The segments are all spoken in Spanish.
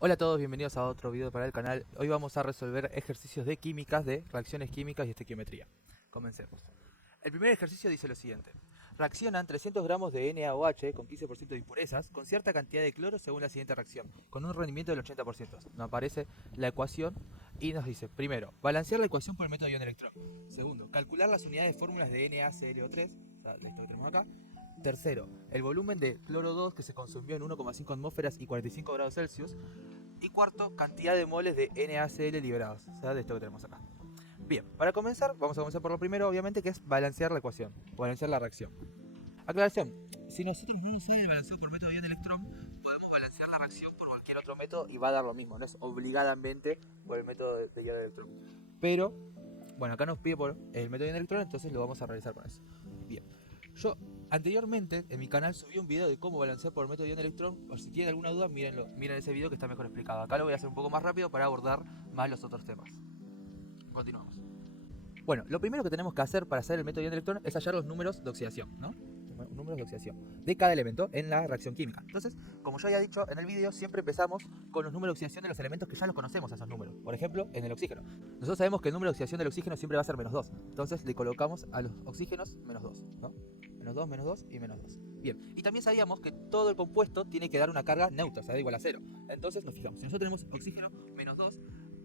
Hola a todos, bienvenidos a otro video para el canal. Hoy vamos a resolver ejercicios de químicas, de reacciones químicas y estequiometría. Comencemos. El primer ejercicio dice lo siguiente. Reaccionan 300 gramos de NaOH con 15% de impurezas con cierta cantidad de cloro según la siguiente reacción, con un rendimiento del 80%. Nos aparece la ecuación y nos dice, primero, balancear la ecuación por el método ion-electrón. Segundo, calcular las unidades de fórmulas de NaClO3, o sea, esto que tenemos acá. Tercero, el volumen de cloro 2 que se consumió en 1,5 atmósferas y 45 grados Celsius. Y cuarto, cantidad de moles de NaCl liberados, o sea, de esto que tenemos acá. Bien, para comenzar, vamos a comenzar por lo primero, obviamente, que es balancear la ecuación, balancear la reacción. Aclaración, si nosotros no usamos el balanceado por método ion-electrón, podemos balancear la reacción por cualquier otro método y va a dar lo mismo, no es obligadamente por el método de ion-electrón. Pero, bueno, acá nos pide por el método ion-electrón, entonces lo vamos a realizar con eso. Bien, yo anteriormente en mi canal subí un video de cómo balancear por el método ion-electrón, por si tienen alguna duda, mírenlo, miren ese video que está mejor explicado. Acá lo voy a hacer un poco más rápido para abordar más los otros temas. Continuamos. Bueno, lo primero que tenemos que hacer para hacer el método ion-electrón es hallar los números de oxidación, ¿no? Números de oxidación de cada elemento en la reacción química. Entonces, como yo había dicho en el vídeo, siempre empezamos con los números de oxidación de los elementos que ya los conocemos a esos números. Por ejemplo, en el oxígeno. Nosotros sabemos que el número de oxidación del oxígeno siempre va a ser menos 2. Entonces le colocamos a los oxígenos menos 2, ¿no? Menos 2 y menos 2. Bien, y también sabíamos que todo el compuesto tiene que dar una carga neutra, o sea, igual a 0. Entonces nos fijamos, si nosotros tenemos oxígeno menos 2,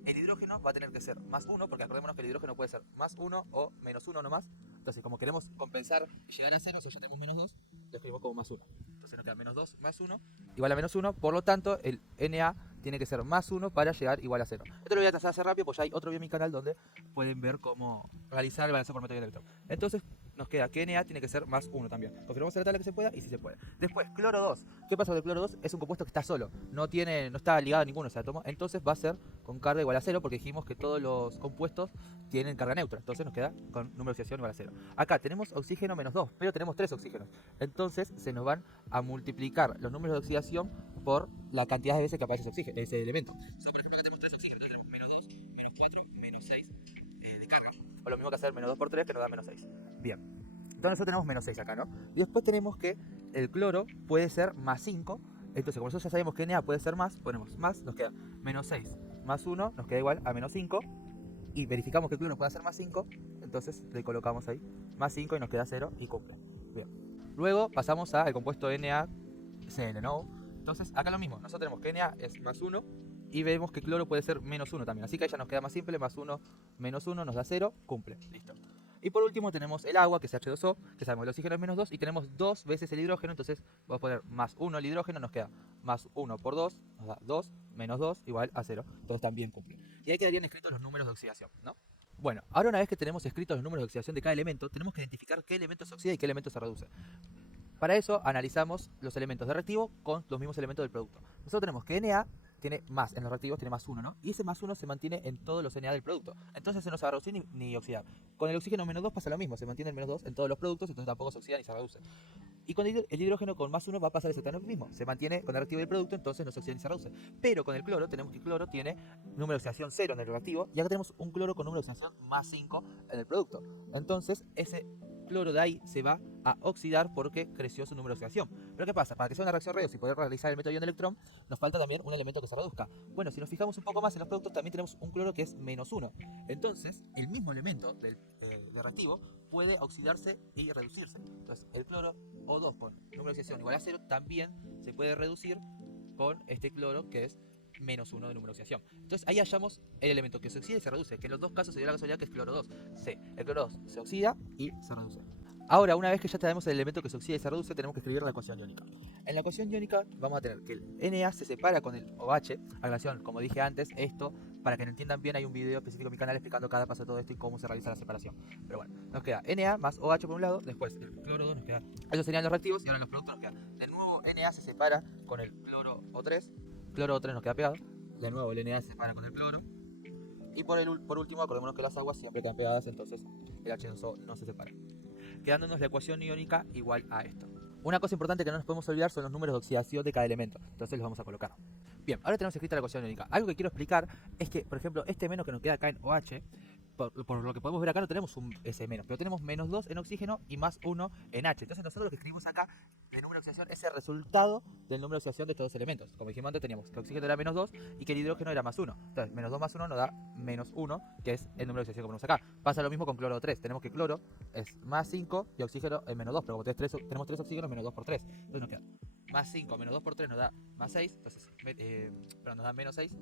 el hidrógeno va a tener que ser más 1, porque acordémonos que el hidrógeno puede ser más 1 o menos 1 nomás. Entonces, como queremos compensar y llegar a 0, o sea, ya tenemos menos 2, lo escribimos como más 1. Entonces nos queda menos 2 más 1 igual a menos 1, por lo tanto, el Na tiene que ser más 1 para llegar igual a 0. Esto lo voy a trazar hacer rápido, pues ya hay otro video en mi canal donde pueden ver cómo realizar el balanceo por método ion-electrón. Entonces, nos queda que Na tiene que ser más 1 también. Confirmamos en la tabla que se pueda y si se puede. Después, cloro 2. ¿Qué pasa con el cloro 2? Es un compuesto que está solo, no está ligado a ninguno de los átomos, entonces va a ser con carga igual a 0 porque dijimos que todos los compuestos tienen carga neutra, entonces nos queda con número de oxidación igual a 0. Acá tenemos oxígeno menos 2, pero tenemos 3 oxígenos, entonces se nos van a multiplicar los números de oxidación por la cantidad de veces que aparece ese elemento. O sea, por ejemplo, acá tenemos 3 oxígenos, entonces tenemos menos 2, menos 4, menos 6 de carga. O lo mismo que hacer menos 2 por 3 que nos da menos 6. Bien, entonces nosotros tenemos menos 6 acá, ¿no? Y después tenemos que el cloro puede ser más 5. Entonces, como nosotros ya sabemos que Na puede ser más, ponemos más, nos queda menos 6 más 1, nos queda igual a menos 5. Y verificamos que el cloro puede ser más 5, entonces le colocamos ahí más 5 y nos queda 0 y cumple. Bien. Luego pasamos al compuesto NaCl, ¿no? Entonces, acá lo mismo, nosotros tenemos que Na es más 1 y vemos que cloro puede ser menos 1 también. Así que ahí ya nos queda más simple, más 1 menos 1 nos da 0, cumple, listo. Y por último tenemos el agua, que es H2O, que sabemos que el oxígeno es menos 2, y tenemos 2 veces el hidrógeno, entonces vamos a poner más 1 el hidrógeno, nos queda más 1 por 2, nos da 2, menos 2 igual a 0, entonces también cumple. Y ahí quedarían escritos los números de oxidación, ¿no? Bueno, ahora una vez que tenemos escritos los números de oxidación de cada elemento, tenemos que identificar qué elemento se oxida y qué elemento se reduce. Para eso analizamos los elementos de reactivo con los mismos elementos del producto. Nosotros tenemos que Na tiene más, en los reactivos tiene más 1, ¿no? Y ese más 1 se mantiene en todos los Na del producto. Entonces se no se va a reducir ni oxidar. Con el oxígeno menos 2 pasa lo mismo, se mantiene el menos 2 en todos los productos, entonces tampoco se oxida ni se reduce. Y con el hidrógeno con más 1 va a pasar exactamente lo mismo. Se mantiene con el reactivo del producto, entonces no se oxida ni se reduce. Pero con el cloro, tenemos que el cloro tiene número de oxidación 0 en el reactivo, y acá tenemos un cloro con número de oxidación más 5 en el producto. Entonces ese cloro de ahí se va a oxidar porque creció su número de oxidación. Pero ¿qué pasa? Para que sea una reacción redox y poder realizar el método ion-electrón, nos falta también un elemento que se reduzca. Bueno, si nos fijamos un poco más en los productos, también tenemos un cloro que es menos 1. Entonces, el mismo elemento del reactivo puede oxidarse y reducirse. Entonces, el cloro O2 con número de oxidación igual a 0 también se puede reducir con este cloro que es menos 1 de número de oxidación. Entonces ahí hallamos el elemento que se oxida y se reduce, que en los dos casos se dio la casualidad que es cloro 2. Sí, el cloro 2 se oxida y se reduce. Ahora, una vez que ya tenemos el elemento que se oxida y se reduce, tenemos que escribir la ecuación iónica. En la ecuación iónica vamos a tener que el Na se separa con el OH. Aclaración, como dije antes, esto, para que lo entiendan bien, hay un video específico en mi canal explicando cada paso de todo esto y cómo se realiza la separación. Pero bueno, nos queda Na más OH por un lado, después el cloro 2 nos queda. Esos serían los reactivos y ahora en los productos nos queda. De nuevo, Na se separa con el cloro O3. Cloro O3 nos queda pegado. De nuevo, el Na se separa con el cloro. Y por último, acordémonos que las aguas siempre quedan pegadas, entonces el H2O no se separa, quedándonos la ecuación iónica igual a esto. Una cosa importante que no nos podemos olvidar son los números de oxidación de cada elemento, entonces los vamos a colocar. Bien, ahora tenemos escrita la ecuación iónica. Algo que quiero explicar es que, por ejemplo, este menos que nos queda acá en OH por lo que podemos ver acá no tenemos un S menos, pero tenemos menos 2 en oxígeno y más 1 en H. Entonces nosotros lo que escribimos acá de número de oxidación es el resultado del número de oxidación de estos dos elementos. Como dijimos antes, teníamos que el oxígeno era menos 2 y que el hidrógeno era más 1. Entonces, menos 2 más 1 nos da menos 1, que es el número de oxidación que ponemos acá. Pasa lo mismo con cloro 3. Tenemos que cloro es más 5 y oxígeno es menos 2, pero como tenemos 3 oxígenos, menos 2 por 3. Entonces nos queda más 5 menos 2 por 3 nos da más 6, entonces, nos da menos 6.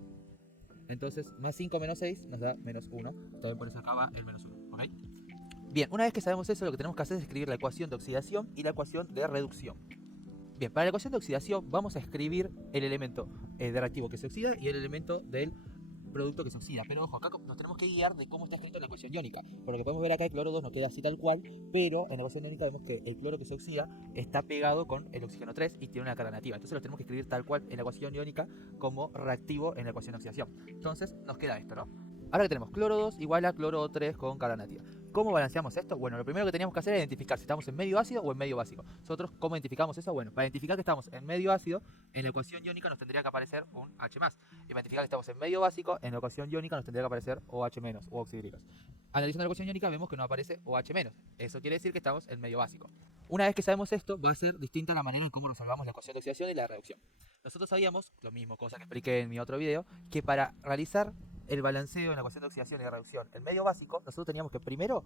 Entonces, más 5 menos 6 nos da menos 1. También por eso acá va el menos 1. ¿Ok? Bien, una vez que sabemos eso, lo que tenemos que hacer es escribir la ecuación de oxidación y la ecuación de reducción. Bien, para la ecuación de oxidación vamos a escribir el elemento de reactivo que se oxida y el elemento del producto que se oxida. Pero ojo, acá nos tenemos que guiar de cómo está escrito en la ecuación iónica. Por lo que podemos ver acá, el cloro 2 nos queda así tal cual, pero en la ecuación iónica vemos que el cloro que se oxida está pegado con el oxígeno 3 y tiene una carga negativa. Entonces lo tenemos que escribir tal cual en la ecuación iónica como reactivo en la ecuación de oxidación. Entonces nos queda esto, ¿no? Ahora que tenemos cloro 2 igual a cloro 3 con carga negativa. ¿Cómo balanceamos esto? Bueno, lo primero que teníamos que hacer era identificar si estamos en medio ácido o en medio básico. Nosotros, ¿cómo identificamos eso? Bueno, para identificar que estamos en medio ácido, en la ecuación iónica nos tendría que aparecer un H+. Y para identificar que estamos en medio básico, en la ecuación iónica nos tendría que aparecer OH- o oxidrilos. Analizando la ecuación iónica vemos que nos aparece OH-. Eso quiere decir que estamos en medio básico. Una vez que sabemos esto, va a ser distinta la manera en cómo resolvamos la ecuación de oxidación y la reducción. Nosotros sabíamos, lo mismo, cosa que expliqué en mi otro video, que para realizar el balanceo en la ecuación de oxidación y de reducción en medio básico, nosotros teníamos que primero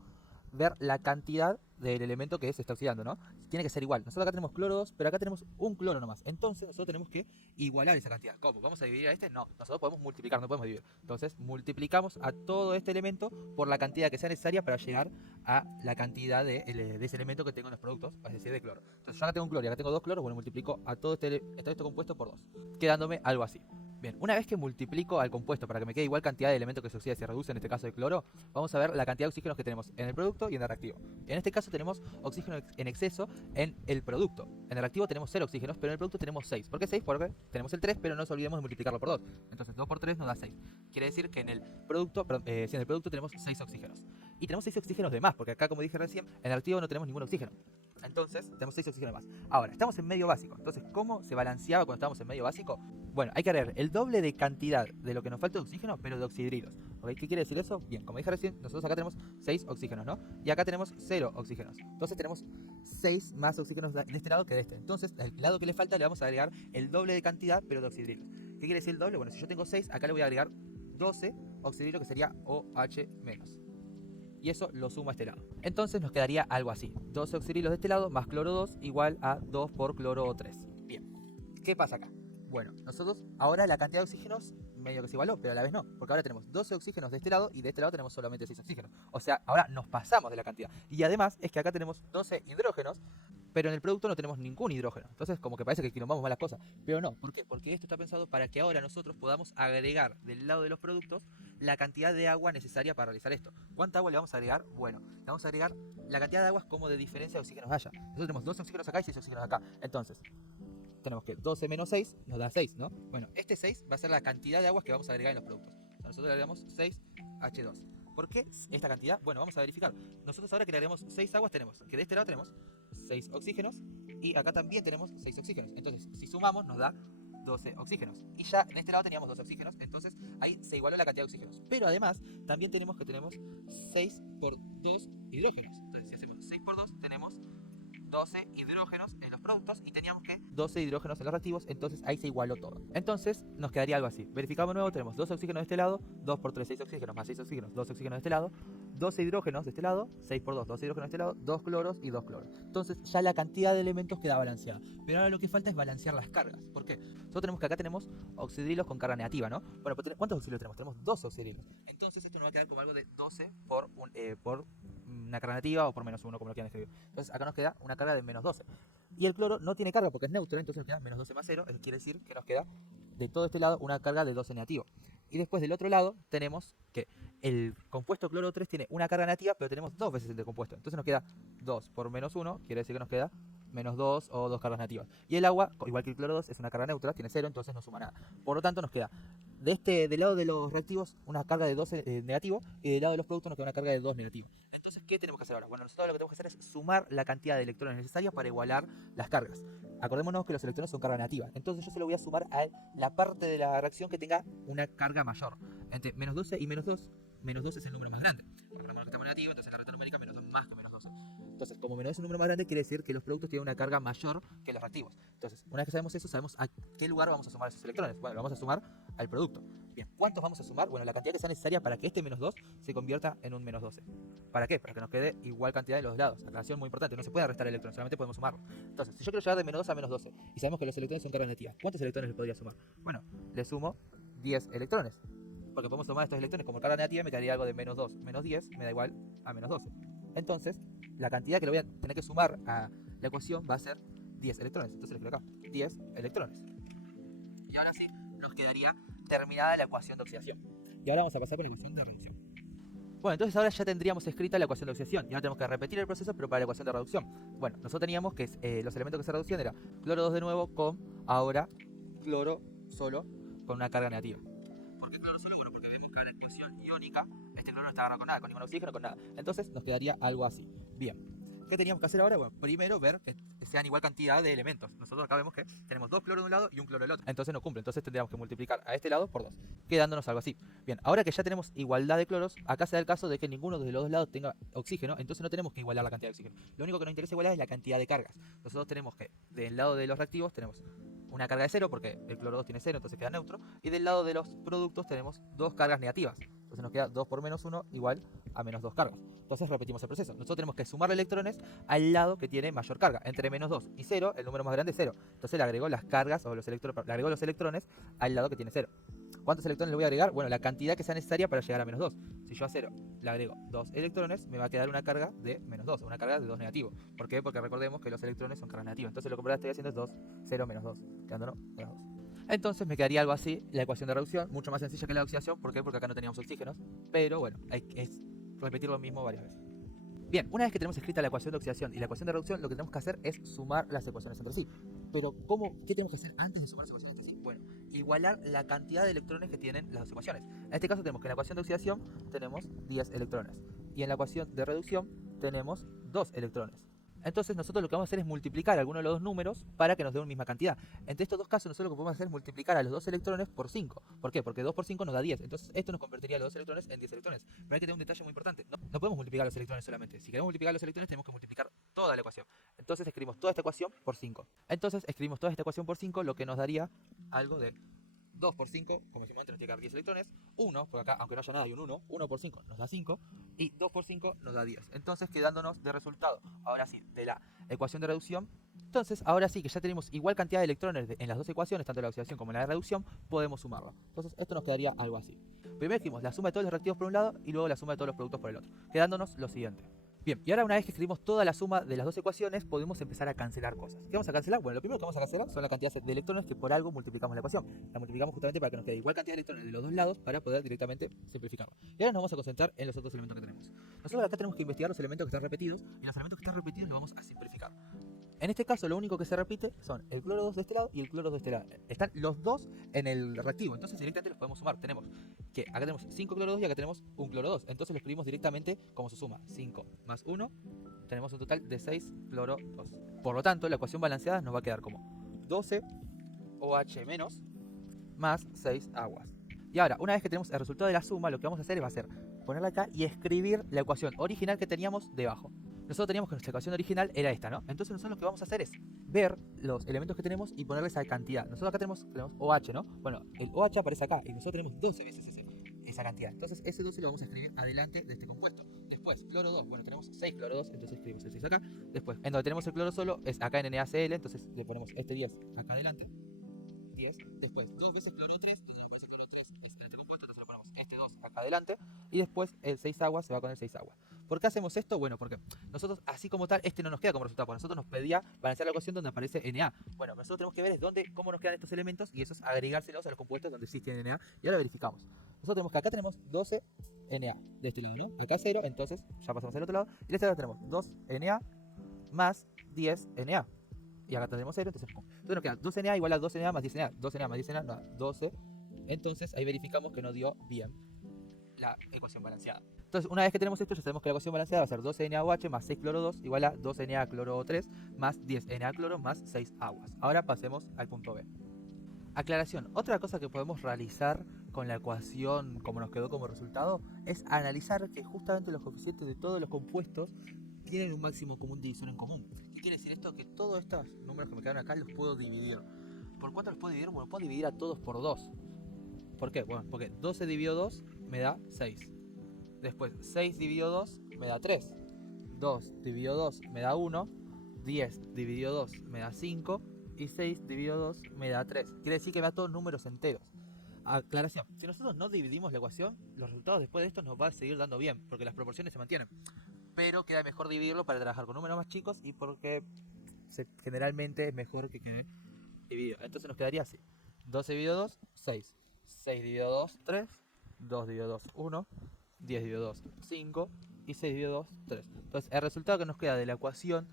ver la cantidad del elemento que se está oxidando, ¿no? Tiene que ser igual. Nosotros acá tenemos cloro 2, pero acá tenemos un cloro nomás. Entonces nosotros tenemos que igualar esa cantidad. ¿Cómo? ¿Vamos a dividir a este? No. Nosotros podemos multiplicar, no podemos dividir. Entonces multiplicamos a todo este elemento por la cantidad que sea necesaria para llegar a la cantidad de ese elemento que tengo en los productos, es decir, de cloro. Entonces yo acá tengo un cloro y acá tengo dos cloros, bueno, multiplico a todo este compuesto por 2, quedándome algo así. Bien, una vez que multiplico al compuesto para que me quede igual cantidad de elementos que se oxida y se reduce, en este caso de cloro, vamos a ver la cantidad de oxígenos que tenemos en el producto y en el reactivo. En este caso tenemos oxígeno en exceso en el producto. En el reactivo tenemos 0 oxígenos, pero en el producto tenemos 6. ¿Por qué 6? Porque tenemos el 3, pero no nos olvidemos de multiplicarlo por 2. Entonces 2 por 3 nos da 6. Quiere decir que en el producto, en el producto tenemos 6 oxígenos. Y tenemos 6 oxígenos de más, porque acá, como dije recién, en el reactivo no tenemos ningún oxígeno. Entonces tenemos 6 oxígenos de más. Ahora, estamos en medio básico. Entonces, ¿cómo se balanceaba cuando estábamos en medio básico? Bueno, hay que agregar el doble de cantidad de lo que nos falta de oxígeno, pero de oxidrilos. ¿Okay? ¿Qué quiere decir eso? Bien, como dije recién, nosotros acá tenemos 6 oxígenos, ¿no? Y acá tenemos 0 oxígenos. Entonces tenemos 6 más oxígenos de este lado que de este. Entonces, al lado que le falta le vamos a agregar el doble de cantidad, pero de oxidrilos. ¿Qué quiere decir el doble? Bueno, si yo tengo 6, acá le voy a agregar 12 oxidrilos, que sería OH-. Y eso lo sumo a este lado. Entonces nos quedaría algo así. 12 oxidrilos de este lado más cloro 2 igual a 2 por cloro 3. Bien, ¿qué pasa acá? Bueno, nosotros ahora la cantidad de oxígenos medio que se igualó, pero a la vez no. Porque ahora tenemos 12 oxígenos de este lado y de este lado tenemos solamente 6 oxígenos. O sea, ahora nos pasamos de la cantidad. Y además es que acá tenemos 12 hidrógenos, pero en el producto no tenemos ningún hidrógeno. Entonces como que parece que quilombamos mal las cosas. Pero no, ¿por qué? Porque esto está pensado para que ahora nosotros podamos agregar del lado de los productos la cantidad de agua necesaria para realizar esto. ¿Cuánta agua le vamos a agregar? Bueno, le vamos a agregar la cantidad de aguas como de diferencia de oxígenos haya. Nosotros tenemos 12 oxígenos acá y 6 oxígenos acá. Entonces, tenemos que 12 menos 6 nos da 6, ¿no? Bueno, este 6 va a ser la cantidad de aguas que vamos a agregar en los productos. O sea, nosotros le agregamos 6H2. ¿Por qué esta cantidad? Bueno, vamos a verificar. Nosotros ahora que le agregamos 6 aguas tenemos que de este lado tenemos 6 oxígenos y acá también tenemos 6 oxígenos. Entonces, si sumamos nos da 12 oxígenos. Y ya en este lado teníamos 2 oxígenos, entonces ahí se igualó la cantidad de oxígenos. Pero además, también tenemos 6 por 2 hidrógenos. Entonces, si hacemos 6 por 2, tenemos 12 hidrógenos en los productos y teníamos que 12 hidrógenos en los reactivos, entonces ahí se igualó todo. Entonces nos quedaría algo así. Verificamos de nuevo, tenemos 2 oxígenos de este lado, 2 por 3, 6 oxígenos, más 6 oxígenos, 2 oxígenos de este lado, 12 hidrógenos de este lado, 6 por 2, 12 hidrógenos de este lado, 2 cloros y 2 cloros. Entonces ya la cantidad de elementos queda balanceada. Pero ahora lo que falta es balancear las cargas. ¿Por qué? Nosotros tenemos que acá tenemos oxidrilos con carga negativa, ¿no? Bueno, ¿cuántos oxidrilos tenemos? Tenemos 12 oxidrilos. Entonces esto nos va a quedar como algo de 12 por una carga negativa o por menos 1, como lo quieran escribir. Entonces acá nos queda una carga de menos 12. Y el cloro no tiene carga porque es neutro, entonces nos queda menos 12 más 0. Eso quiere decir que nos queda de todo este lado una carga de 12 negativo. Y después del otro lado tenemos que el compuesto cloro 3 tiene una carga negativa, pero tenemos 2 veces el de compuesto. Entonces nos queda 2 por menos 1, quiere decir que nos queda menos 2 o 2 cargas negativas. Y el agua, igual que el cloro 2, es una carga neutra, tiene 0, entonces no suma nada. Por lo tanto nos queda del lado de los reactivos una carga de 2 negativo y del lado de los productos nos queda una carga de 2 negativo. Entonces, ¿qué tenemos que hacer ahora? Bueno, nosotros lo que tenemos que hacer es sumar la cantidad de electrones necesarios para igualar las cargas. Acordémonos que los electrones son carga negativa, entonces yo se lo voy a sumar a la parte de la reacción que tenga una carga mayor. Entre menos 12 y menos 2 menos 2 es el número más grande. Recordemos que estamos negativo, entonces la recta numérica menos 2 más que menos 12. Entonces, como menos 2 es un número más grande, quiere decir que los productos tienen una carga mayor que los reactivos. Entonces, una vez que sabemos eso, sabemos a qué lugar vamos a sumar esos electrones. Bueno, lo vamos a sumar al producto. Bien, ¿cuántos vamos a sumar? Bueno, la cantidad que sea necesaria para que este menos 2 se convierta en un menos 12. ¿Para qué? Para que nos quede igual cantidad de los lados. Aclaración muy importante, no se puede restar electrones, solamente podemos sumarlo. Entonces, si yo quiero llegar de menos 2 a menos 12 y sabemos que los electrones son cargas negativas, ¿cuántos electrones le podría sumar? Bueno, le sumo 10 electrones. Porque podemos tomar estos electrones como carga negativa y me quedaría algo de menos 2 menos 10, me da igual a menos 12. Entonces, la cantidad que le voy a tener que sumar a la ecuación va a ser 10 electrones. Entonces le escribo acá, 10 electrones. Y ahora sí, nos quedaría terminada la ecuación de oxidación. Y ahora vamos a pasar por la ecuación de reducción. Bueno, entonces ahora ya tendríamos escrita la ecuación de oxidación. Y ahora tenemos que repetir el proceso, pero para la ecuación de reducción. Bueno, nosotros teníamos que los elementos que se reducían era cloro 2 de nuevo con, ahora, cloro solo con una carga negativa. ¿Por qué cloro solo? Bueno, porque vemos que en la ecuación iónica este cloro no está agarrado con nada, con ningún oxígeno, con nada. Entonces nos quedaría algo así. Bien. ¿Qué teníamos que hacer ahora? Bueno, primero ver que sean igual cantidad de elementos. Nosotros acá vemos que tenemos 2 cloros de un lado y un cloro del otro. Entonces no cumple. Entonces tendríamos que multiplicar a este lado por 2, quedándonos algo así. Bien, ahora que ya tenemos igualdad de cloros, acá se da el caso de que ninguno de los dos lados tenga oxígeno. Entonces no tenemos que igualar la cantidad de oxígeno. Lo único que nos interesa igualar es la cantidad de cargas. Nosotros tenemos que, del lado de los reactivos, tenemos una carga de 0 porque el cloro 2 tiene 0, entonces queda neutro. Y del lado de los productos tenemos 2 cargas negativas. Entonces nos queda 2 por menos 1 igual a menos 2 cargas. Entonces repetimos el proceso. Nosotros tenemos que sumar electrones al lado que tiene mayor carga. Entre menos 2 y 0, el número más grande es 0. Entonces le agrego las cargas o los electrones, le agrego los electrones al lado que tiene 0. ¿Cuántos electrones le voy a agregar? Bueno, la cantidad que sea necesaria para llegar a menos 2. Si yo a 0 le agrego 2 electrones, me va a quedar una carga de menos 2, una carga de 2 negativo. ¿Por qué? Porque recordemos que los electrones son cargas negativas. Entonces lo que estoy haciendo es 2, 0, menos 2, quedándonos menos 2. Entonces me quedaría algo así, la ecuación de reducción, mucho más sencilla que la de oxidación. ¿Por qué? Porque acá no teníamos oxígenos. Pero bueno, es repetir lo mismo varias veces. Bien, una vez que tenemos escrita la ecuación de oxidación y la ecuación de reducción, lo que tenemos que hacer es sumar las ecuaciones entre sí. Pero ¿qué tenemos que hacer antes de sumar las ecuaciones entre sí? Bueno, igualar la cantidad de electrones que tienen las dos ecuaciones. En este caso tenemos que en la ecuación de oxidación tenemos 10 electrones y en la ecuación de reducción tenemos 2 electrones. Entonces nosotros lo que vamos a hacer es multiplicar alguno de los dos números para que nos dé una misma cantidad. Entre estos dos casos nosotros lo que podemos hacer es multiplicar a los 2 electrones por 5. ¿Por qué? Porque 2 por 5 nos da 10. Entonces esto nos convertiría a los 2 electrones en 10 electrones. Pero hay que tener un detalle muy importante. No podemos multiplicar los electrones solamente. Si queremos multiplicar los electrones tenemos que multiplicar toda la ecuación. Entonces escribimos toda esta ecuación por 5. Entonces escribimos toda esta ecuación por 5, lo que nos daría algo de 2 por 5, como dijimos antes, nos tiene que dar 10 electrones. 1, porque acá, aunque no haya nada, hay un 1. 1 por 5 nos da 5. Y 2 por 5 nos da 10. Entonces, quedándonos de resultado, ahora sí, de la ecuación de reducción. Entonces, ahora sí que ya tenemos igual cantidad de electrones en las dos ecuaciones, tanto en la oxidación como en la de reducción, podemos sumarlo. Entonces, esto nos quedaría algo así. Primero escribimos la suma de todos los reactivos por un lado y luego la suma de todos los productos por el otro, quedándonos lo siguiente. Bien, y ahora una vez que escribimos toda la suma de las dos ecuaciones, podemos empezar a cancelar cosas. ¿Qué vamos a cancelar? Bueno, lo primero que vamos a cancelar son la cantidad de electrones que por algo multiplicamos la ecuación. La multiplicamos justamente para que nos quede igual cantidad de electrones de los dos lados para poder directamente simplificarlo. Y ahora nos vamos a concentrar en los otros elementos que tenemos. Nosotros acá tenemos que investigar los elementos que están repetidos y los elementos que están repetidos los vamos a simplificar. En este caso lo único que se repite son el cloro 2 de este lado y el cloro 2 de este lado. Están los dos en el reactivo, entonces directamente los podemos sumar. Tenemos que acá tenemos 5 cloro 2 y acá tenemos un cloro 2. Entonces lo escribimos directamente como su suma. 5 más 1, tenemos un total de 6 cloro 2. Por lo tanto, la ecuación balanceada nos va a quedar como 12 OH menos más 6 aguas. Y ahora, una vez que tenemos el resultado de la suma, lo que vamos a hacer va a ser ponerla acá y escribir la ecuación original que teníamos debajo. Nosotros teníamos que nuestra ecuación original era esta, ¿no? Entonces nosotros lo que vamos a hacer es ver los elementos que tenemos y ponerles esa cantidad. Nosotros acá tenemos OH, ¿no? Bueno, el OH aparece acá y nosotros tenemos 12 veces esa cantidad. Entonces ese 12 lo vamos a escribir adelante de este compuesto. Después, cloro 2, bueno, tenemos 6 cloro 2, entonces escribimos el 6 acá. Después, en donde tenemos el cloro solo, es acá en NaCl, entonces le ponemos este 10 acá adelante. 10. Después, 2 veces cloro 3, entonces 2 veces cloro 3 es este compuesto, entonces le ponemos este 2 acá adelante. Y después el 6 aguas se va con el 6 aguas. ¿Por qué hacemos esto? Bueno, porque nosotros, así como tal, este no nos queda como resultado. Porque nosotros nos pedía balancear la ecuación donde aparece Na. Bueno, nosotros tenemos que ver cómo nos quedan estos elementos y eso es agregárselos a los compuestos donde existen Na. Y ahora verificamos. Nosotros tenemos que acá tenemos 12 Na de este lado, ¿no? Acá 0, entonces ya pasamos al otro lado. Y de este lado tenemos 2 Na más 10 Na. Y acá tenemos 0, entonces nos queda 12Na igual a 12Na más 10Na. 12Na más 10Na, no, 12. Entonces ahí verificamos que nos dio bien la ecuación balanceada. Entonces, una vez que tenemos esto, ya sabemos que la ecuación balanceada va a ser 12NaOH más 6 cloro 2 igual a 12Na cloro 3 más 10Na cloro más 6 aguas. Ahora pasemos al punto B. Aclaración, otra cosa que podemos realizar con la ecuación como nos quedó como resultado es analizar que justamente los coeficientes de todos los compuestos tienen un máximo común divisor en común. ¿Qué quiere decir esto? Que todos estos números que me quedan acá los puedo dividir. ¿Por cuánto los puedo dividir? Bueno, puedo dividir a todos por 2. ¿Por qué? Bueno, porque 12 dividido 2 me da 6. Después 6 dividido 2 me da 3. 2 dividido 2 me da 1. 10 dividido 2 me da 5. Y 6 dividido 2 me da 3. Quiere decir que me da todos números enteros. Aclaración, si nosotros no dividimos la ecuación, los resultados después de esto nos va a seguir dando bien, porque las proporciones se mantienen. Pero queda mejor dividirlo para trabajar con números más chicos y porque generalmente es mejor que quede dividido. Entonces nos quedaría así. 12 dividido 2, 6. 6 dividido 2, 3. 2 dividido 2, 1. 10 dividido 2, 5. Y 6 dividido 2, 3. Entonces el resultado que nos queda de la ecuación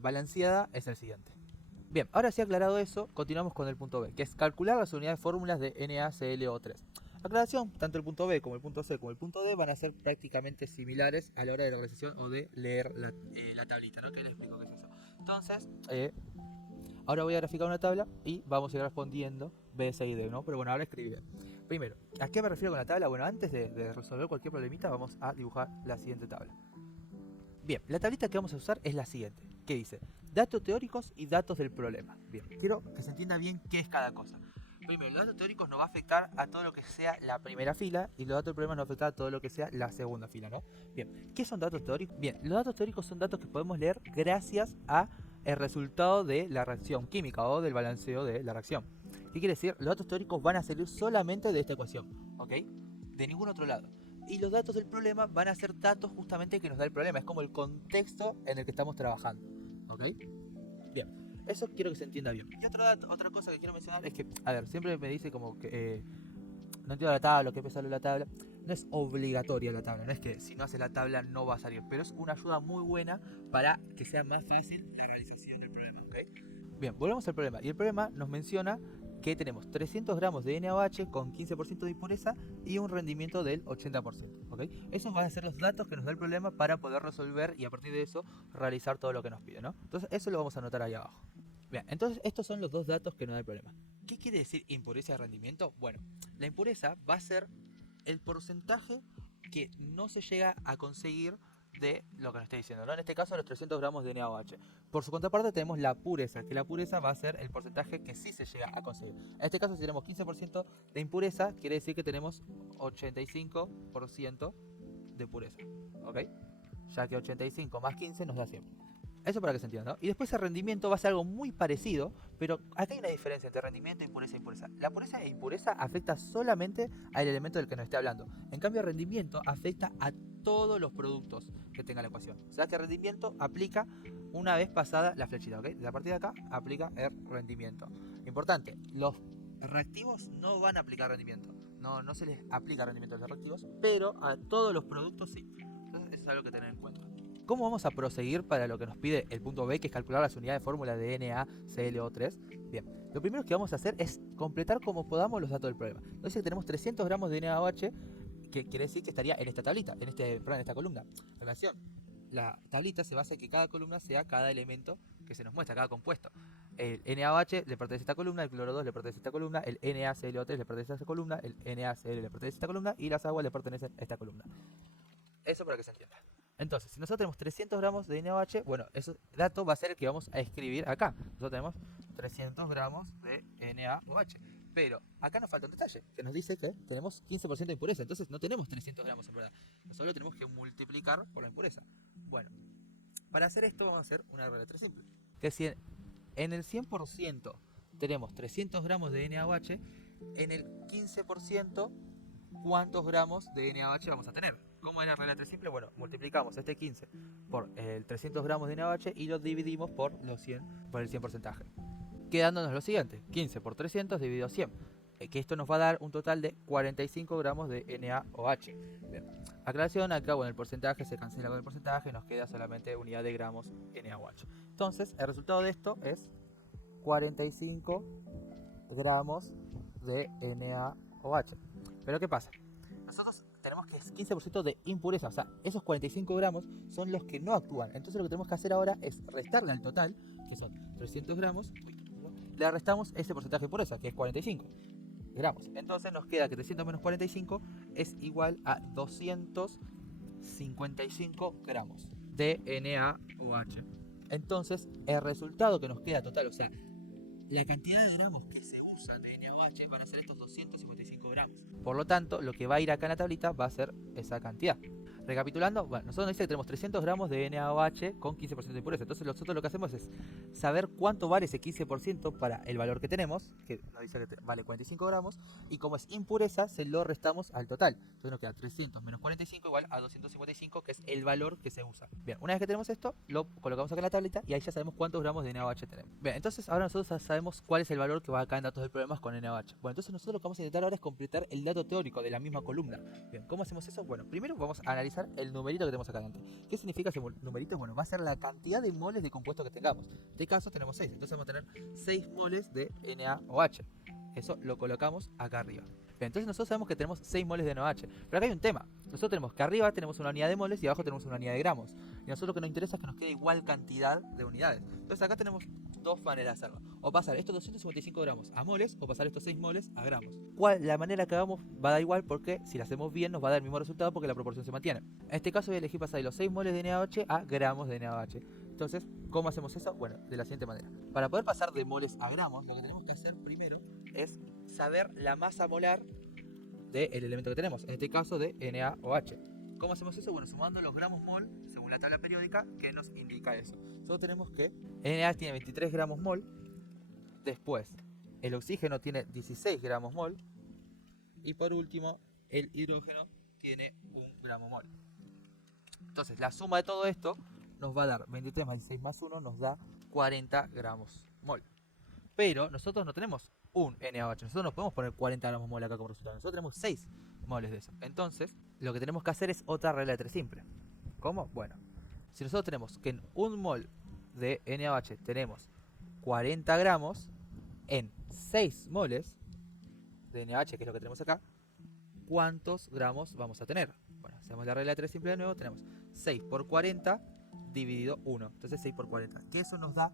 balanceada es el siguiente. Bien, ahora sí aclarado eso, continuamos con el punto B, que es calcular las unidades de fórmulas de NaClO3. Aclaración, tanto el punto B como el punto C como el punto D van a ser prácticamente similares a la hora de la organización o de leer la tablita, ¿no? Que les explico qué es eso. Entonces, ahora voy a graficar una tabla y vamos a ir respondiendo B, C y D, ¿no? Pero bueno, ahora escribí bien. Primero, ¿a qué me refiero con la tabla? Bueno, antes de resolver cualquier problemita, vamos a dibujar la siguiente tabla. Bien, la tablita que vamos a usar es la siguiente, que dice datos teóricos y datos del problema. Bien, quiero que se entienda bien qué es cada cosa. Primero, los datos teóricos nos va a afectar a todo lo que sea la primera fila y los datos del problema nos va a afectar a todo lo que sea la segunda fila, ¿no? Bien, ¿qué son datos teóricos? Bien, los datos teóricos son datos que podemos leer gracias a el resultado de la reacción química o del balanceo de la reacción. ¿Qué quiere decir? Los datos teóricos van a salir solamente de esta ecuación, ¿ok? De ningún otro lado. Y los datos del problema van a ser datos justamente que nos da el problema. Es como el contexto en el que estamos trabajando. ¿Ok? Bien. Eso quiero que se entienda bien. Y otra cosa que quiero mencionar es que, a ver, siempre me dice como que no entiendo la tabla, que pesarle la tabla. No es obligatoria la tabla, no es que si no haces la tabla no va a salir, pero es una ayuda muy buena para que sea más fácil la realización del problema. ¿Ok? Bien, volvemos al problema. Y el problema nos menciona que tenemos 300 gramos de NaOH con 15% de impureza y un rendimiento del 80%. ¿Ok? Esos van a ser los datos que nos da el problema para poder resolver y a partir de eso realizar todo lo que nos pide, ¿no? Entonces eso lo vamos a anotar ahí abajo. Bien, entonces estos son los dos datos que nos da el problema. ¿Qué quiere decir impureza de rendimiento? Bueno, la impureza va a ser el porcentaje que no se llega a conseguir de lo que nos está diciendo, ¿no? En este caso los 300 gramos de NaOH. Por su contraparte tenemos la pureza, que la pureza va a ser el porcentaje que sí se llega a conseguir. En este caso si tenemos 15% de impureza, quiere decir que tenemos 85% de pureza, ¿ok? Ya que 85 más 15 nos da 100. Eso para que se entienda, ¿no? Y después el rendimiento va a ser algo muy parecido, pero acá hay una diferencia entre rendimiento, impureza e impureza. La pureza e impureza afecta solamente al elemento del que nos esté hablando. En cambio, el rendimiento afecta a todos los productos que tenga la ecuación. O sea que el rendimiento aplica una vez pasada la flechita, ¿ok? A partir de acá aplica el rendimiento. Importante, los reactivos no van a aplicar rendimiento. No se les aplica rendimiento a los reactivos, pero a todos los productos sí. Entonces eso es algo que tener en cuenta. ¿Cómo vamos a proseguir para lo que nos pide el punto B, que es calcular las unidades de fórmula de NaClO3? Bien, lo primero que vamos a hacer es completar como podamos los datos del problema. Entonces tenemos 300 gramos de NaOH, que quiere decir que estaría en esta tablita, en esta columna. Atención, la tablita se basa en que cada columna sea cada elemento que se nos muestra, cada compuesto. El NaOH le pertenece a esta columna, el cloro 2 le pertenece a esta columna, el NaClO3 le pertenece a esta columna, el NaCl le pertenece a esta columna y las aguas le pertenecen a esta columna. Eso para que se entienda. Entonces, si nosotros tenemos 300 gramos de NaOH, bueno, ese dato va a ser el que vamos a escribir acá. Nosotros tenemos 300 gramos de NaOH. Pero acá nos falta un detalle, que nos dice que tenemos 15% de impureza. Entonces no tenemos 300 gramos en verdad. Nosotros tenemos que multiplicar por la impureza. Bueno, para hacer esto vamos a hacer una regla 3 simple. Que si en el 100% tenemos 300 gramos de NaOH, en el 15%, ¿cuántos gramos de NaOH vamos a tener? ¿Cómo es la regla 3 simple? Bueno, multiplicamos este 15 por el 300 gramos de NaOH y lo dividimos por el 100%. Quedándonos lo siguiente, 15 por 300 dividido 100. Que esto nos va a dar un total de 45 gramos de NaOH. Bien. Aclaración, acá bueno, el porcentaje se cancela con el porcentaje, nos queda solamente unidad de gramos NaOH. Entonces, el resultado de esto es 45 gramos de NaOH. Pero ¿qué pasa? Nosotros tenemos que es 15% de impureza, o sea, esos 45 gramos son los que no actúan. Entonces lo que tenemos que hacer ahora es restarle al total, que son 300 gramos, le restamos ese porcentaje de pureza, que es 45 gramos. Entonces nos queda que 300 menos 45 es igual a 255 gramos de NaOH. Entonces el resultado que nos queda total, o sea, la cantidad de gramos que se usa de NaOH van a ser estos 255 gramos. Por lo tanto, lo que va a ir acá en la tablita va a ser esa cantidad. Recapitulando, bueno, nosotros nos dice que tenemos 300 gramos de NaOH con 15% de impureza. Entonces nosotros lo que hacemos es saber cuánto vale ese 15% para el valor que tenemos, que nos dice que vale 45 gramos, y como es impureza, se lo restamos al total. Entonces nos queda 300 menos 45 igual a 255, que es el valor que se usa. Bien, una vez que tenemos esto, lo colocamos acá en la tablita y ahí ya sabemos cuántos gramos de NaOH tenemos. Bien, entonces ahora nosotros sabemos cuál es el valor que va acá en datos del problema con NaOH. Bueno, entonces nosotros lo que vamos a intentar ahora es completar el dato teórico de la misma columna. Bien, ¿cómo hacemos eso? Bueno, primero vamos a analizar el numerito que tenemos acá adelante. ¿Qué significa ese numerito? Bueno, va a ser la cantidad de moles de compuesto que tengamos. En este caso tenemos 6, entonces vamos a tener 6 moles de NaOH. Eso lo colocamos acá arriba. Bien, entonces nosotros sabemos que tenemos 6 moles de NaOH. Pero acá hay un tema. Nosotros tenemos que arriba tenemos una unidad de moles y abajo tenemos una unidad de gramos. Y a nosotros lo que nos interesa es que nos quede igual cantidad de unidades. Entonces acá tenemos dos maneras de hacerlo. O pasar estos 255 gramos a moles o pasar estos 6 moles a gramos. La manera que hagamos va a dar igual porque si la hacemos bien nos va a dar el mismo resultado porque la proporción se mantiene. En este caso voy a elegir pasar de los 6 moles de NaOH a gramos de NaOH. Entonces, ¿cómo hacemos eso? Bueno, de la siguiente manera. Para poder pasar de moles a gramos, lo que tenemos que hacer primero es saber la masa molar del elemento que tenemos, en este caso de NaOH. ¿Cómo hacemos eso? Bueno, sumando los gramos mol según la tabla periódica que nos indica eso. Solo tenemos que NaOH tiene 23 gramos mol, después el oxígeno tiene 16 gramos mol y por último el hidrógeno tiene 1 gramo mol. Entonces la suma de todo esto nos va a dar 23 más 16 más 1 nos da 40 gramos mol. Pero nosotros no tenemos un NaOH, nosotros no podemos poner 40 gramos mol acá como resultado, nosotros tenemos 6 moles de eso. Entonces, lo que tenemos que hacer es otra regla de 3 simple. ¿Cómo? Bueno, si nosotros tenemos que en un mol de NaOH tenemos 40 gramos, en 6 moles de NaOH, que es lo que tenemos acá, ¿cuántos gramos vamos a tener? Bueno, hacemos la regla de 3 simple de nuevo, tenemos 6 por 40 dividido 1, entonces 6 por 40, que eso nos da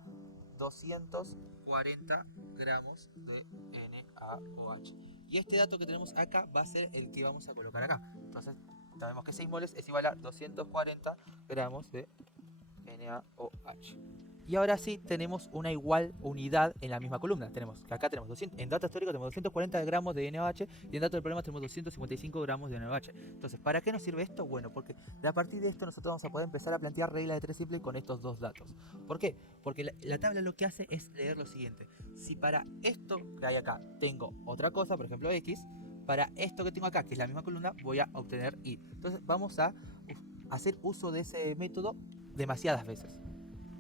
240 gramos de NaOH. Y este dato que tenemos acá va a ser el que vamos a colocar acá. Entonces sabemos que 6 moles es igual a 240 gramos de NaOH. Y ahora sí tenemos una igual unidad en la misma columna. Tenemos que acá tenemos 200, en dato histórico tenemos 240 gramos de NaOH y en dato del problema tenemos 255 gramos de NaOH. Entonces, ¿para qué nos sirve esto? Bueno, porque a partir de esto nosotros vamos a poder empezar a plantear reglas de 3 simple con estos dos datos. ¿Por qué? Porque la tabla lo que hace es leer lo siguiente. Si para esto que hay acá tengo otra cosa, por ejemplo X, para esto que tengo acá, que es la misma columna, voy a obtener Y. Entonces vamos a hacer uso de ese método demasiadas veces.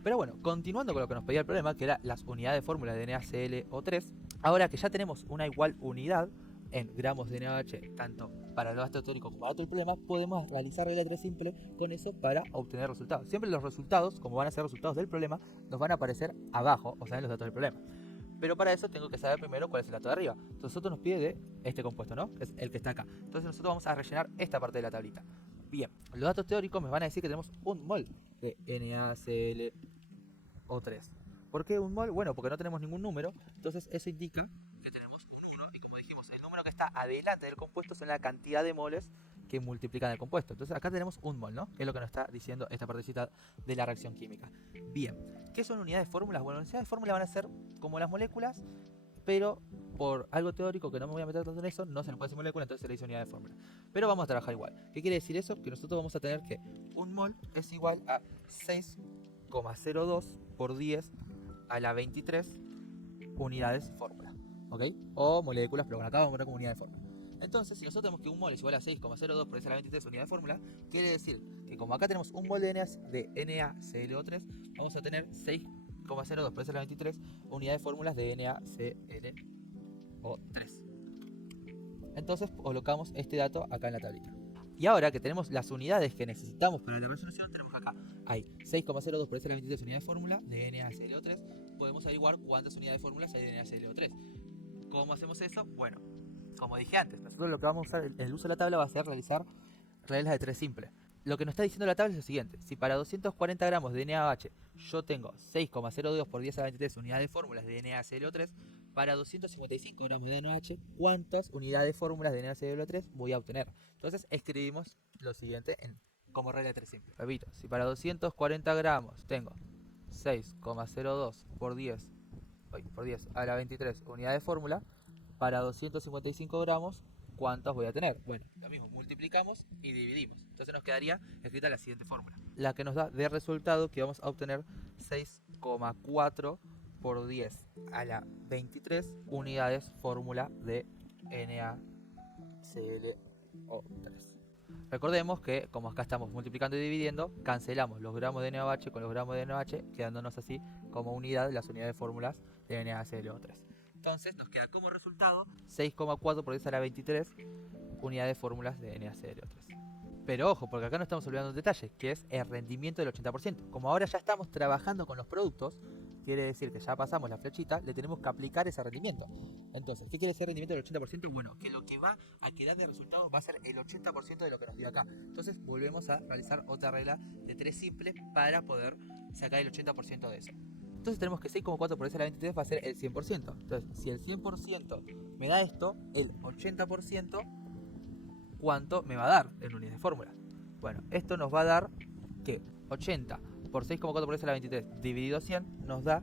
Pero bueno, continuando con lo que nos pedía el problema, que era las unidades de fórmula de NaClO3, ahora que ya tenemos una igual unidad en gramos de NaOH, tanto para el dato teórico como para otro problema, podemos realizar regla 3 simple con eso para obtener resultados. Siempre los resultados, como van a ser resultados del problema, nos van a aparecer abajo, o sea, en los datos del problema. Pero para eso tengo que saber primero cuál es el dato de arriba. Entonces nosotros nos pide de este compuesto, ¿no? Que es el que está acá. Entonces nosotros vamos a rellenar esta parte de la tablita. Bien, los datos teóricos me van a decir que tenemos un mol de NaClO3. ¿Por qué un mol? Bueno, porque no tenemos ningún número, entonces eso indica que tenemos un 1 y como dijimos, el número que está adelante del compuesto son la cantidad de moles que multiplican el compuesto. Entonces acá tenemos un mol, ¿no? Que es lo que nos está diciendo esta partecita de la reacción química. Bien, ¿qué son unidades de fórmulas? Bueno, las unidades de fórmulas van a ser como las moléculas, pero por algo teórico que no me voy a meter tanto en eso, no se le puede decir molécula, entonces se le dice unidad de fórmula. Pero vamos a trabajar igual. ¿Qué quiere decir eso? Que nosotros vamos a tener que un mol es igual a 6,02 por 10 a la 23 unidades fórmula, ¿ok? O moléculas, pero bueno, acá vamos a poner como unidad de fórmula. Entonces, si nosotros tenemos que un mol es igual a 6,02 por 10 a la 23 unidades de fórmula, quiere decir que como acá tenemos un mol de NaClO3, vamos a tener 6,02 por 10 a la 23 unidades de fórmulas de NaClO3. Entonces colocamos este dato acá en la tablita. Y ahora que tenemos las unidades que necesitamos para la resolución, tenemos acá. Hay 6,02 por 10 a la 23 unidades de fórmula de NaClO3. Podemos averiguar cuántas unidades de fórmulas hay de NaClO3. ¿Cómo hacemos eso? Bueno, como dije antes, nosotros lo que vamos a usar, el uso de la tabla va a ser realizar reglas de 3 simple. lo que nos está diciendo la tabla es lo siguiente. Si para 240 gramos de NaOH yo tengo 6,02 por 10 a la 23 unidades de fórmulas de NaClO3, para 255 gramos de NaOH, ¿cuántas unidades de fórmulas de NaClO3 voy a obtener? Entonces escribimos lo siguiente como regla de 3 simple. Repito, si para 240 gramos tengo 6,02 por 10 a la 23 unidades de fórmula, para 255 gramos, ¿cuántas voy a tener? Bueno, lo mismo, multiplicamos y dividimos. Entonces nos quedaría escrita la siguiente fórmula. La que nos da de resultado que vamos a obtener 6,4 por 10 a la 23 unidades fórmula de NaClO3. Recordemos que, como acá estamos multiplicando y dividiendo, cancelamos los gramos de NaOH con los gramos de NaOH, quedándonos así como unidad las unidades de fórmulas de NaClO3. Entonces nos queda como resultado 6,4 por 10 a la 23 unidades de fórmulas de NaClO3. Pero ojo, porque acá no estamos olvidando un detalle, que es el rendimiento del 80%. Como ahora ya estamos trabajando con los productos, quiere decir que ya pasamos la flechita, le tenemos que aplicar ese rendimiento. Entonces, ¿qué quiere decir rendimiento del 80%? Bueno, que lo que va a quedar de resultado va a ser el 80% de lo que nos dio acá. Entonces, volvemos a realizar otra regla de 3 simple para poder sacar el 80% de eso. Entonces tenemos que 6,4 por 10 a la 23 va a ser el 100%. Entonces, si el 100% me da esto, el 80%, ¿cuánto me va a dar en unidades de fórmula? Bueno, esto nos va a dar que 80 por 6,4 por 10 a la 23 dividido 100 nos da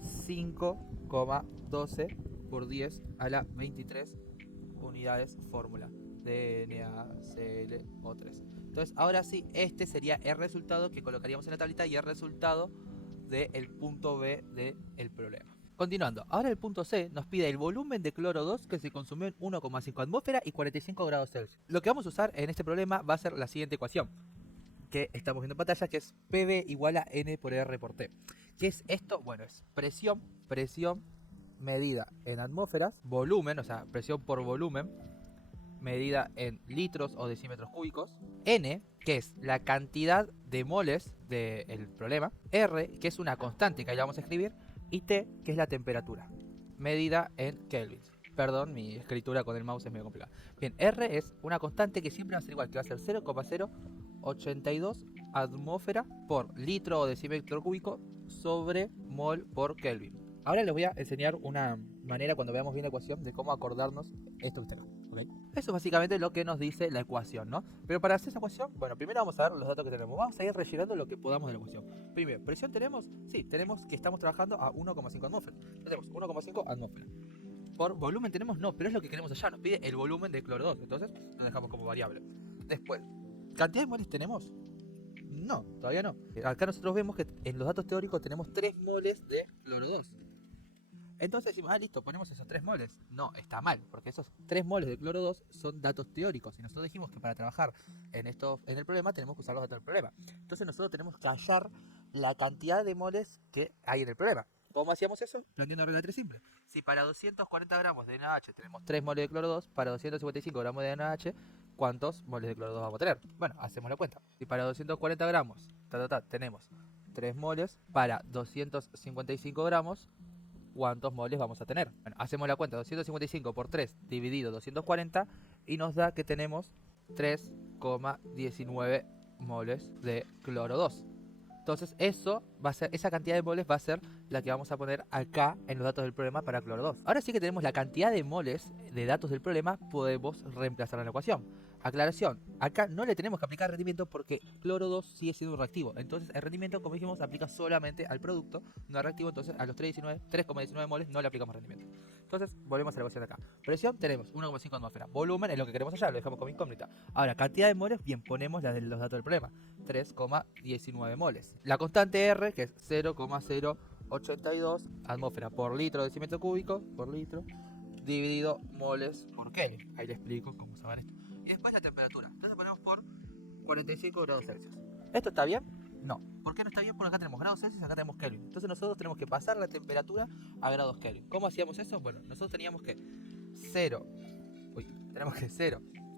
5,12 por 10 a la 23 unidades fórmula de NaClO3. Entonces, ahora sí, este sería el resultado que colocaríamos en la tablita y el resultado del punto B del problema. Continuando, ahora el punto C nos pide el volumen de cloro 2 que se consumió en 1,5 atmósfera y 45 grados Celsius. Lo que vamos a usar en este problema va a ser la siguiente ecuación que estamos viendo en pantalla, que es PV igual a N por R por T. ¿Qué es esto? Bueno, es presión medida en atmósferas, volumen, o sea, presión por volumen, medida en litros o decímetros cúbicos, N, que es la cantidad de moles del problema, R, que es una constante que ahí vamos a escribir, y T, que es la temperatura, medida en kelvins. Perdón, mi escritura con el mouse es medio complicada. Bien, R es una constante que siempre va a ser igual, que va a ser 0,082 atmósfera por litro o decímetro cúbico sobre mol por Kelvin. Ahora les voy a enseñar una manera cuando veamos bien la ecuación de cómo acordarnos esto que está acá. ¿Okay? Eso es básicamente lo que nos dice la ecuación, ¿no? Pero para hacer esa ecuación, bueno, primero vamos a ver los datos que tenemos. Vamos a ir rellenando lo que podamos de la ecuación. Primero, ¿presión tenemos? Sí, tenemos que estamos trabajando a 1,5 atmósferas. Tenemos 1,5 atmósferas. Por volumen tenemos no, pero es lo que queremos allá. Nos pide el volumen de cloro 2. Entonces lo dejamos como variable. Después, ¿cantidad de moles tenemos? No, todavía no. Acá nosotros vemos que en los datos teóricos tenemos 3 moles de cloro 2. Entonces decimos, listo, ponemos esos 3 moles. No, está mal, porque esos 3 moles de cloro 2 son datos teóricos. Y nosotros dijimos que para trabajar en el problema tenemos que usar los datos del problema. Entonces nosotros tenemos que hallar la cantidad de moles que hay en el problema. ¿Cómo hacíamos eso? Planteando regla 3 simple. Si para 240 gramos de NaOH tenemos 3 moles de cloro 2, para 255 gramos de NaOH, ¿cuántos moles de cloro 2 vamos a tener? Bueno, hacemos la cuenta. Si para 240 gramos tenemos 3 moles, para 255 gramos, ¿cuántos moles vamos a tener? Bueno, hacemos la cuenta, 255 por 3 dividido 240 y nos da que tenemos 3,19 moles de cloro 2. Entonces eso va a ser, esa cantidad de moles va a ser la que vamos a poner acá en los datos del problema para cloro 2. Ahora sí que tenemos la cantidad de moles de datos del problema, podemos reemplazar en la ecuación. Aclaración, acá no le tenemos que aplicar rendimiento porque cloro 2 sigue siendo un reactivo. Entonces el rendimiento, como dijimos, aplica solamente al producto, no al reactivo. Entonces a los 3,19 moles no le aplicamos rendimiento. Entonces volvemos a la ecuación de acá. Presión tenemos 1,5 atmósfera. Volumen es lo que queremos hallar, lo dejamos como incógnita. Ahora, cantidad de moles, bien, ponemos la de los datos del problema. 3,19 moles. La constante R, que es 0,082 atmósfera por litro decímetro cúbico, por litro, dividido moles por Kelvin. Ahí les explico cómo se va esto. Y después la temperatura. Entonces ponemos por 45 grados Celsius. ¿Esto está bien? No. ¿Por qué no está bien? Porque acá tenemos grados Celsius y acá tenemos Kelvin. Entonces nosotros tenemos que pasar la temperatura a grados Kelvin. ¿Cómo hacíamos eso? Bueno, nosotros teníamos que 0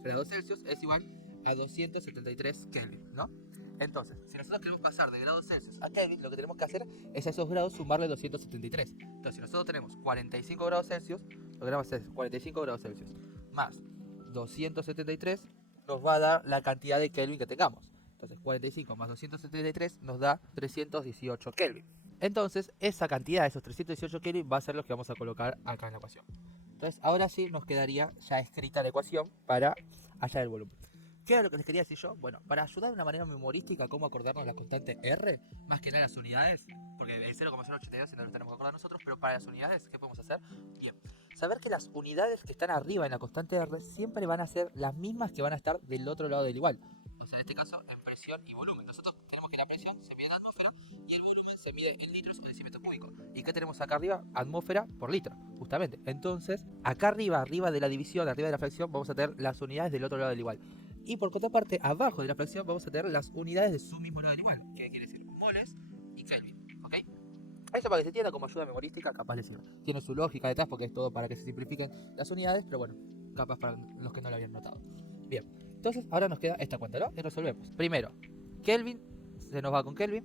grados Celsius es igual a 273 Kelvin, ¿no? Entonces, si nosotros queremos pasar de grados Celsius a Kelvin, lo que tenemos que hacer es a esos grados sumarle 273. Entonces, si nosotros tenemos 45 grados Celsius, lo que vamos a hacer es 45 grados Celsius más 273 nos va a dar la cantidad de Kelvin que tengamos. Entonces 45 más 273 nos da 318 Kelvin. Entonces esa cantidad, esos 318 Kelvin, va a ser los que vamos a colocar acá en la ecuación. Entonces ahora sí nos quedaría ya escrita la ecuación para hallar el volumen. ¿Qué era lo que les quería decir yo? Bueno, para ayudar de una manera memorística a cómo acordarnos la constante R, más que nada las unidades, porque el 0,082 no lo tenemos que acordar nosotros, pero para las unidades, ¿qué podemos hacer? Bien, saber que las unidades que están arriba en la constante R siempre van a ser las mismas que van a estar del otro lado del igual. O sea, en este caso, en presión y volumen. Nosotros tenemos que la presión se mide en atmósfera y el volumen se mide en litros o decímetros cúbicos. ¿Y qué tenemos acá arriba? Atmósfera por litro, justamente. Entonces, acá arriba de la división, arriba de la fracción, vamos a tener las unidades del otro lado del igual. Y por contraparte, abajo de la fracción vamos a tener las unidades de su mismo lado del igual, que quiere decir moles y Kelvin, ¿ok? Eso para que se entienda como ayuda memorística, capaz de sirve. Tiene su lógica detrás porque es todo para que se simplifiquen las unidades, pero bueno, capaz para los que no lo habían notado. Bien, entonces ahora nos queda esta cuenta, ¿no? Y resolvemos. Primero, Kelvin se nos va con Kelvin,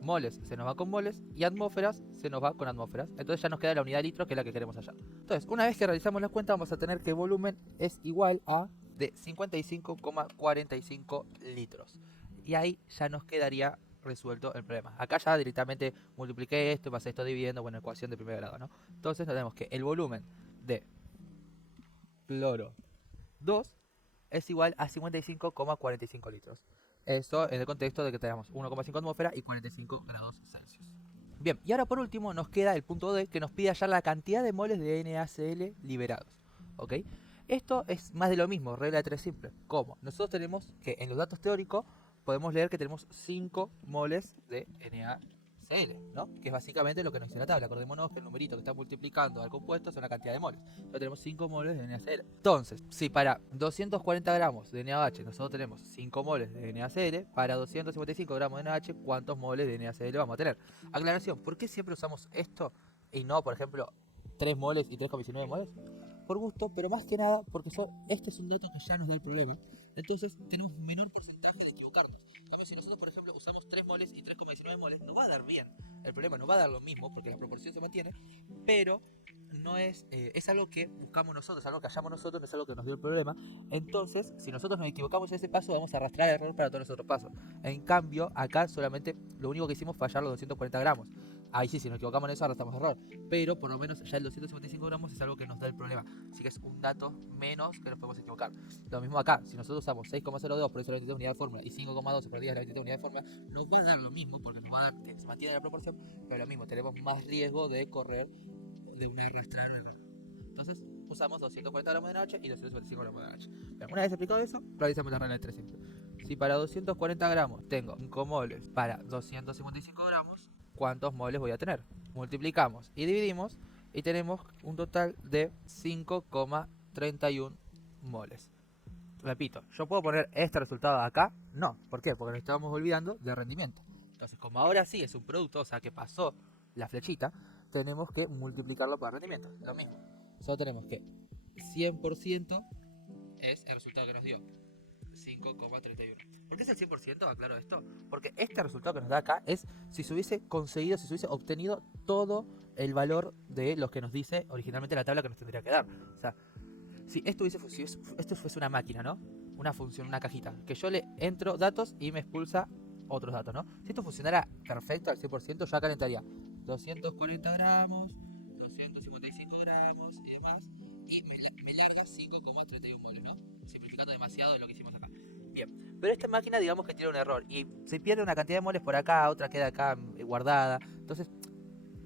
moles se nos va con moles y atmósferas se nos va con atmósferas. Entonces ya nos queda la unidad de litro, que es la que queremos hallar. Entonces, una vez que realizamos la cuenta, vamos a tener que el volumen es igual a de 55,45 litros. Y ahí ya nos quedaría resuelto el problema. Acá ya directamente multipliqué esto y pasé esto dividiendo, bueno, ecuación de primer grado, ¿no? Entonces tenemos que el volumen de cloro 2 es igual a 55,45 litros. Eso en el contexto de que tenemos 1,5 atmósfera y 45 grados Celsius. Bien, y ahora por último nos queda el punto D, que nos pide hallar la cantidad de moles de NaCl liberados. ¿Ok? Esto es más de lo mismo, regla de 3 simple. ¿Cómo? Nosotros tenemos que en los datos teóricos podemos leer que tenemos 5 moles de NaCl, ¿no? Que es básicamente lo que nos dice la tabla. Acordémonos que el numerito que está multiplicando al compuesto es una cantidad de moles. Entonces tenemos 5 moles de NaCl. Entonces, si para 240 gramos de NaOH nosotros tenemos 5 moles de NaCl, para 255 gramos de NaOH, ¿cuántos moles de NaCl vamos a tener? Aclaración, ¿por qué siempre usamos esto y no, por ejemplo, 3 moles y 3,19 moles? Por gusto, pero más que nada porque este es un dato que ya nos da el problema. Entonces tenemos un menor porcentaje de equivocarnos. En cambio, si nosotros, por ejemplo, usamos 3 moles y 3,19 moles, nos va a dar bien. El problema no va a dar lo mismo porque la proporción se mantiene, pero no es, es algo que buscamos nosotros, es algo que hallamos nosotros, no es algo que nos dio el problema. Entonces, si nosotros nos equivocamos en ese paso, vamos a arrastrar el error para todos los otros pasos. En cambio, acá solamente lo único que hicimos fue hallar los 240 gramos. Ahí sí, si nos equivocamos en eso, arrastramos error. Pero por lo menos ya el 255 gramos es algo que nos da el problema. Así que es un dato menos que nos podemos equivocar. Lo mismo acá, si nosotros usamos 6,02 por eso la 23 unidad de fórmula y 5,12 por 10 la 23 unidad de fórmula, nos va a dar lo mismo porque nos va a dar, se mantiene la proporción, pero lo mismo, tenemos más riesgo de correr de una arrastrar un error. Entonces usamos 240 gramos de NaOH y 255 gramos de NaOH. Bien, una vez explicado eso, realizamos la regla de 3 simple. Si para 240 gramos tengo 5 moles para 255 gramos, ¿cuántos moles voy a tener? Multiplicamos y dividimos y tenemos un total de 5,31 moles. Repito, ¿yo puedo poner este resultado acá? No. ¿Por qué? Porque nos estamos olvidando de rendimiento. Entonces, como ahora sí es un producto, o sea que pasó la flechita, tenemos que multiplicarlo por rendimiento. Lo mismo. Solo tenemos que 100% es el resultado que nos dio. 5,31. ¿Por qué es el 100%? Aclaro esto. Porque este resultado que nos da acá es si se hubiese conseguido, si se hubiese obtenido todo el valor de lo que nos dice originalmente la tabla que nos tendría que dar. O sea, si esto fuese una máquina, ¿no? Una función, una cajita, que yo le entro datos y me expulsa otros datos, ¿no? Si esto funcionara perfecto al 100%, yo acá le entraría 240 gramos, 255 gramos y demás, y me larga 5,31 moles, ¿no? Simplificando demasiado lo que hicimos acá. Bien, pero esta máquina digamos que tiene un error y se pierde una cantidad de moles por acá, otra queda acá guardada, entonces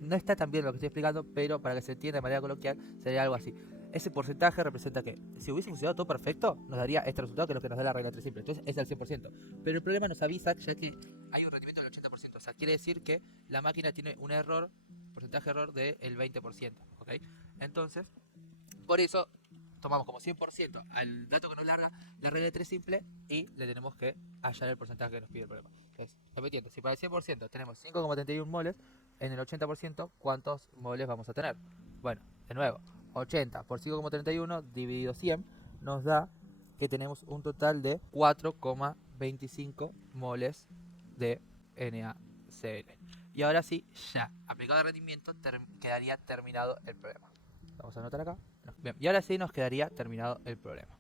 no está tan bien lo que estoy explicando, pero para que se entienda de manera coloquial sería algo así. Ese porcentaje representa que si hubiese funcionado todo perfecto, nos daría este resultado que es lo que nos da la regla 3 simple. Entonces es al 100%. Pero el problema nos avisa ya que hay un rendimiento del 80%. O sea, quiere decir que la máquina tiene un error, porcentaje de error del 20%. ¿Ok? Entonces, por eso tomamos como 100% al dato que nos larga la regla de 3 simple y le tenemos que hallar el porcentaje que nos pide el problema. Entonces, repitiendo, si para el 100% tenemos 5,31 moles, en el 80% ¿cuántos moles vamos a tener? Bueno, de nuevo, 80 por 5,31 dividido 100 nos da que tenemos un total de 4,25 moles de NaCl. Y ahora sí, ya, aplicado el rendimiento, quedaría terminado el problema. Vamos a anotar acá. No. Bien, y ahora sí nos quedaría terminado el problema.